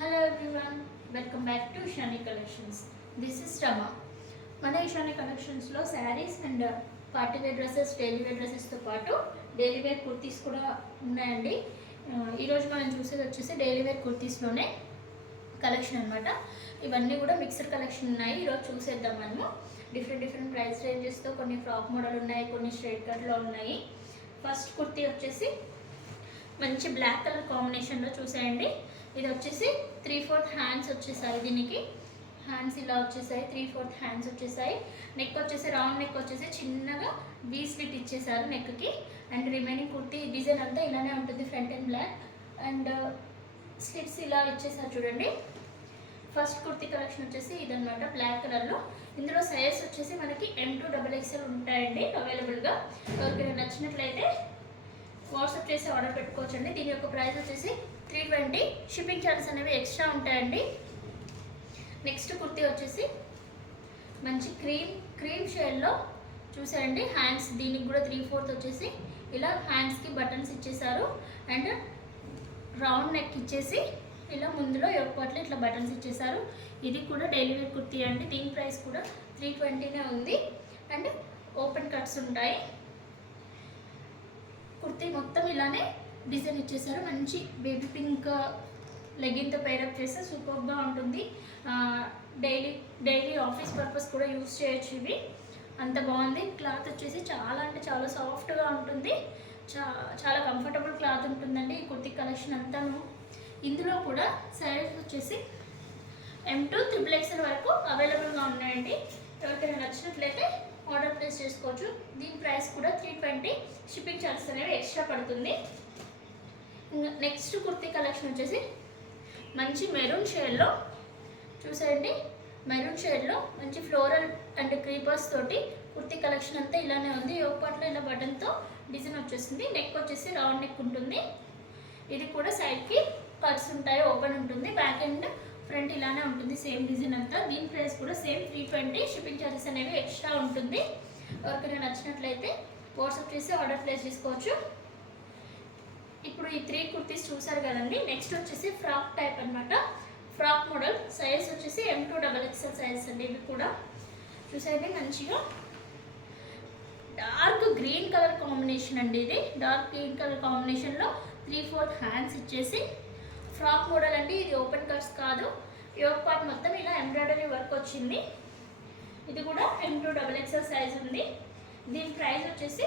Hello everyone, welcome back to Ishani Collections. This is Rama. మన ఇషాని కలెక్షన్స్లో saris and party wear dresses, daily wear డ్రెస్సెస్తో పాటు daily wear kurtis కూడా ఉన్నాయండి. ఈరోజు మనం చూసేది వచ్చేసి డైలీ వేర్ కుర్తీస్లోనే కలెక్షన్ అనమాట. ఇవన్నీ కూడా మిక్స్డ్ కలెక్షన్ ఉన్నాయి. ఈరోజు చూసేద్దాం మనము. డిఫరెంట్ ప్రైస్ రేంజెస్తో కొన్ని ఫ్రాక్ మోడల్ ఉన్నాయి, కొన్ని స్ట్రైట్ కట్లో ఉన్నాయి. ఫస్ట్ కుర్తీ వచ్చేసి మంచి బ్లాక్ కలర్ కాంబినేషన్లో చూసేయండి. ఇది వచ్చేసి 3/4 హ్యాండ్స్ వచ్చేసాయి. దీనికి హ్యాండ్స్ ఇలా వచ్చేసాయి, 3/4 హ్యాండ్స్ వచ్చేసాయి. నెక్ వచ్చేసి రౌండ్ నెక్ వచ్చేసి చిన్నగా వీ స్లిట్ ఇచ్చేసారు నెక్కి. అండ్ రిమైనింగ్ కుర్తీ డిజైన్ అంతా ఇలానే ఉంటుంది, front and black. And slits ఇలా ఇచ్చేసారు చూడండి. ఫస్ట్ కుర్తీ కలెక్షన్ వచ్చేసి ఇదనమాట, బ్లాక్ కలర్లో. ఇందులో సైజ్ వచ్చేసి మనకి M2XXL ఉంటాయండి అవైలబుల్గా. ఎవరికైనా నచ్చినట్లయితే వాట్సాప్ చేసి ఆర్డర్ పెట్టుకోవచ్చండి. దీని యొక్క ప్రైస్ వచ్చేసి 320. షిప్పింగ్ ఛార్జెస్ అనేవి ఎక్స్ట్రా ఉంటాయండి. నెక్స్ట్ కుర్తీ వచ్చేసి మంచి క్రీమ్ షేడ్లో చూసేయండి. హ్యాండ్స్ దీనికి కూడా 3/4 వచ్చేసి ఇలా హ్యాండ్స్కి బటన్స్ ఇచ్చేసారు. అండ్ రౌండ్ నెక్ ఇచ్చేసి ఇలా ముందులో ఎప్పట్లో ఇట్లా బటన్స్ ఇచ్చేసారు. ఇది కూడా డైలీ వేర్ కుర్తీ అండి. దీని ప్రైస్ కూడా 320నే ఉంది. అండ్ ఓపెన్ కట్స్ ఉంటాయి. కుర్తీ మొత్తం ఇలానే డిజైన్ ఇచ్చేసారు. మంచి బేబీ పింక్ లెగిన్తో పేరప్ చేస్తే సూపర్గా ఉంటుంది. డైలీ ఆఫీస్ పర్పస్ కూడా యూస్ చేయొచ్చు. ఇవి అంత బాగుంది. క్లాత్ వచ్చేసి చాలా అంటే చాలా సాఫ్ట్గా ఉంటుంది. చాలా కంఫర్టబుల్ క్లాత్ ఉంటుందండి ఈ కుర్తీ కలెక్షన్ అంతాను. ఇందులో కూడా సైజ్ వచ్చేసి M2XXL వరకు అవైలబుల్గా ఉన్నాయండి. ఎవరికైనా నచ్చినట్లయితే ఆర్డర్ ప్లేస్ చేసుకోవచ్చు. దీని ప్రైస్ కూడా 320. షిప్పింగ్ ఛార్జెస్ అనేవి ఎక్స్ట్రా పడుతుంది. నెక్స్ట్ కుర్తీ కలెక్షన్ వచ్చేసి మంచి మెరూన్ షేడ్లో చూసేయండి. మెరూన్ షేడ్లో మంచి ఫ్లోరల్ అండ్ క్రీపర్స్ తోటి కుర్తీ కలెక్షన్ అంతా ఇలానే ఉంది. యోగపాట్లో ఇలా బటన్తో డిజైన్ వచ్చేసింది. నెక్ వచ్చేసి రౌండ్ నెక్ ఉంటుంది. ఇది కూడా సైడ్కి కట్స్ ఉంటాయి, ఓపెన్ ఉంటుంది. బ్యాక్ అండ్ ఫ్రంట్ ఇలానే ఉంటుంది, సేమ్ డిజైన్ అంతా. దీని ప్రైస్ కూడా సేమ్ 320. షిప్పింగ్ ఛార్జెస్ అనేవి ఎక్స్ట్రా ఉంటుంది. ఎవరికైనా నచ్చినట్లయితే వాట్సాప్ చేసి ఆర్డర్ ప్లేస్ చేసుకోవచ్చు. ఇప్పుడు ఈ 3 కుర్తీస్ చూసారు కదండి. నెక్స్ట్ వచ్చేసి ఫ్రాక్ టైప్ అనమాట. ఫ్రాక్ మోడల్ సైజ్ వచ్చేసి M2XXL సైజ్ అండి. ఇవి కూడా చూసేది మంచిగా డార్క్ గ్రీన్ కలర్ కాంబినేషన్ అండి. ఇది డార్క్ గ్రీన్ కలర్ కాంబినేషన్లో 3/4 హ్యాండ్స్ ఇచ్చేసి ఫ్రాక్ మోడల్ అండి. ఇది ఓపెన్ కట్స్ కాదు. యోగ్ పార్ట్ మొత్తం ఇలా ఎంబ్రాయిడరీ వర్క్ వచ్చింది. ఇది కూడా M2XXL సైజ్ ఉంది. దీని ప్రైస్ వచ్చేసి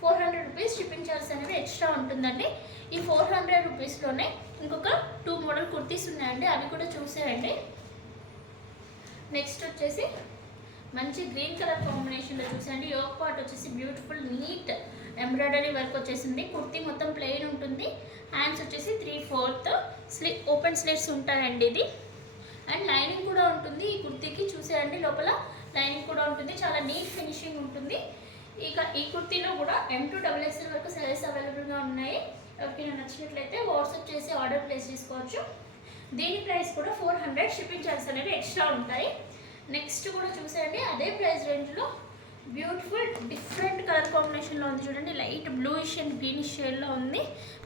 400 రూపీస్. షిప్పింగ్ ఛార్జెస్ అనేవి ఎక్స్ట్రా ఉంటుందండి. ఈ 400 రూపీస్లోనే ఇంకొక 2 మోడల్ కుర్తీస్ ఉన్నాయండి, అవి కూడా చూసేయండి. నెక్స్ట్ వచ్చేసి మంచి గ్రీన్ కలర్ కాంబినేషన్లో చూసేయండి. యోగ్ పార్ట్ వచ్చేసి బ్యూటిఫుల్ నీట్ ఎంబ్రాయిడరీ వర్క్ వచ్చేసింది. కుర్తీ మొత్తం ప్లెయిన్ ఉంటుంది. హ్యాండ్స్ వచ్చేసి 3/4 ఓపెన్ స్లీవ్స్ ఉంటాయండి ఇది. అండ్ లైనింగ్ కూడా ఉంటుంది ఈ కుర్తీకి. చూసేయండి, లోపల లైనింగ్ కూడా ఉంటుంది. చాలా నీట్ ఫినిషింగ్ ఉంటుంది. ఇక ఈ కుర్తీలో కూడా M2XXL వరకు సైజెస్ అవైలబుల్గా ఉన్నాయి. ఎవరికైనా నచ్చినట్లయితే వాట్సాప్ చేసి ఆర్డర్ ప్లేస్ చేసుకోవచ్చు. దీని ప్రైస్ కూడా 400. షిప్పింగ్ ఛార్జెస్ అనేవి ఎక్స్ట్రా ఉంటాయి. నెక్స్ట్ కూడా చూసేయండి, అదే ప్రైస్ రేంజ్లో బ్యూటిఫుల్ డిఫరెంట్ కలర్ కాంబినేషన్లో ఉంది చూడండి. లైట్ బ్లూయిష్ అండ్ గ్రీనిష్ షేడ్లో ఉంది.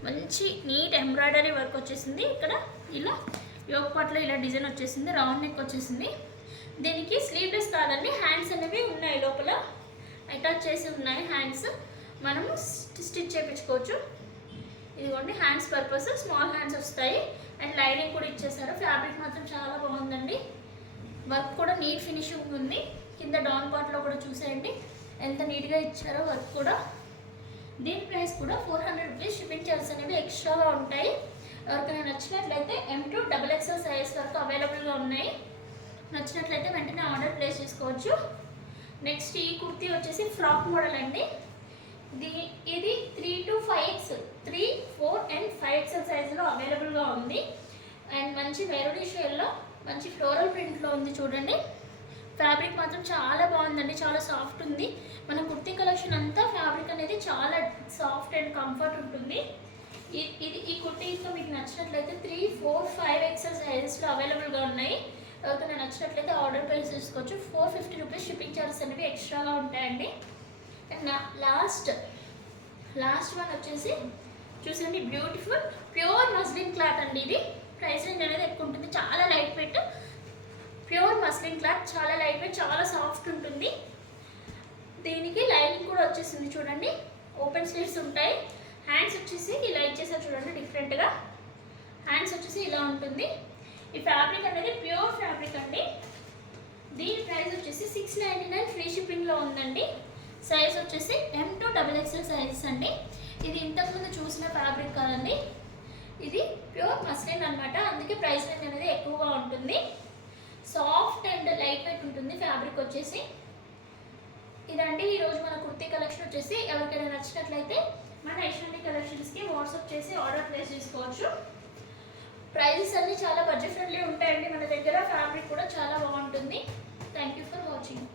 మంచి నీట్ ఎంబ్రాయిడరీ వర్క్ వచ్చేసింది. ఇక్కడ ఇలా యోగ్ పార్ట్లో ఇలా డిజైన్ వచ్చేసింది. రౌండ్ నెక్ వచ్చేసింది. దీనికి స్లీవ్లెస్ కాదండి, హ్యాండ్స్ అనేవి ఉన్నాయి, లోపల అటాచ్ చేసి ఉన్నాయి హ్యాండ్స్. మనము స్టిచ్ చేయించుకోవచ్చు. ఇదిగోండి హ్యాండ్స్ పర్పస్ స్మాల్ హ్యాండ్స్ వస్తాయి. అండ్ లైనింగ్ కూడా ఇచ్చేసారు. ఫ్యాబ్రిక్ మాత్రం చాలా బాగుందండి. వర్క్ కూడా నీట్ ఫినిషింగ్ ఉంది. కింద డౌన్ పార్ట్లో కూడా చూసేయండి ఎంత నీట్గా ఇచ్చారో వర్క్ కూడా. దీని ప్రైస్ కూడా 400 రూపీస్. షిప్పింగ్ ఛార్జెస్ అనేవి ఎక్స్ట్రాగా ఉంటాయి. ఎవరికైనా నచ్చినట్లయితే M2XXL సైజ్ వరకు అవైలబుల్గా ఉన్నాయి. నచ్చినట్లయితే వెంటనే ఆర్డర్ ప్లేస్ చేసుకోవచ్చు. నెక్స్ట్ ఈ కుర్తీ వచ్చేసి ఫ్రాక్ మోడల్ అండి. ఇది 3 to 5XL, 3, 4 and 5XL సైజులో అవైలబుల్గా ఉంది. అండ్ మంచి మెరూన్ షేడ్లో మంచి ఫ్లోరల్ ప్రింట్లో ఉంది చూడండి. ఫ్యాబ్రిక్ మాత్రం చాలా బాగుందండి, చాలా సాఫ్ట్ ఉంది. మన కుర్తీ కలెక్షన్ అంతా ఫ్యాబ్రిక్ అనేది చాలా సాఫ్ట్ అండ్ కంఫర్ట్ ఉంటుంది. ఈ కుర్తీ ఇంకా మీకు నచ్చినట్లయితే 3, 4, 5XL సైజెస్లో అవైలబుల్గా ఉన్నాయి. ఎవరికైనా నచ్చినట్లయితే ఆర్డర్ ప్లేస్ చేసుకోవచ్చు. 450 రూపీస్. షిప్పింగ్ ఛార్జెస్ అనేవి ఎక్స్ట్రాగా ఉంటాయండి. అండ్ లాస్ట్ వన్ వచ్చేసి చూసండి, బ్యూటిఫుల్ ప్యూర్ మస్లిన్ క్లాత్ అండి. ఇది ప్రైస్ రేంజ్ అనేది ఎక్కువ మస్లిన్ క్లాత్, చాలా లైట్ వెయిట్, చాలా సాఫ్ట్ ఉంటుంది. దీనికి లైనింగ్ కూడా వచ్చేసింది చూడండి, ఓపెన్ స్లీవ్స్ ఉంటాయి. హ్యాండ్స్ వచ్చేసి ఇలా ఇచ్చేసారు చూడండి డిఫరెంట్గా. హ్యాండ్స్ వచ్చేసి ఇలా ఉంటుంది. ఈ ఫ్యాబ్రిక్ అనేది ప్యూర్ ఫ్యాబ్రిక్ అండి. దీని ప్రైస్ వచ్చేసి 699 ఫ్రీ షిప్పింగ్లో ఉందండి. సైజ్ వచ్చేసి M to XXL సైజెస్ అండి. ఇది ఇంతకుముందు చూసిన ఫ్యాబ్రిక్ కాదండి, ఇది ప్యూర్ మస్లిన్ అనమాట, అందుకే ప్రైస్ రేంజ్ అనేది ఎక్కువగా ఉంటుంది. సాఫ్ట్ అండ్ లైట్ వెయిట్ ఉంటుంది ఫ్యాబ్రిక్ వచ్చేసి. ఇదండి ఈరోజు మన కుర్తీ కలెక్షన్ వచ్చేసి. ఎవరికైనా నచ్చినట్లయితే మన యశ్వంతి కలెక్షన్స్కి వాట్సాప్ చేసి ఆర్డర్ ప్లేస్ చేసుకోవచ్చు. ప్రైజెస్ అన్నీ చాలా బడ్జెట్ ఫ్రెండ్లీ ఉంటాయండి మన దగ్గర. ఫ్యాబ్రిక్ కూడా చాలా బాగుంటుంది. Thank you for watching.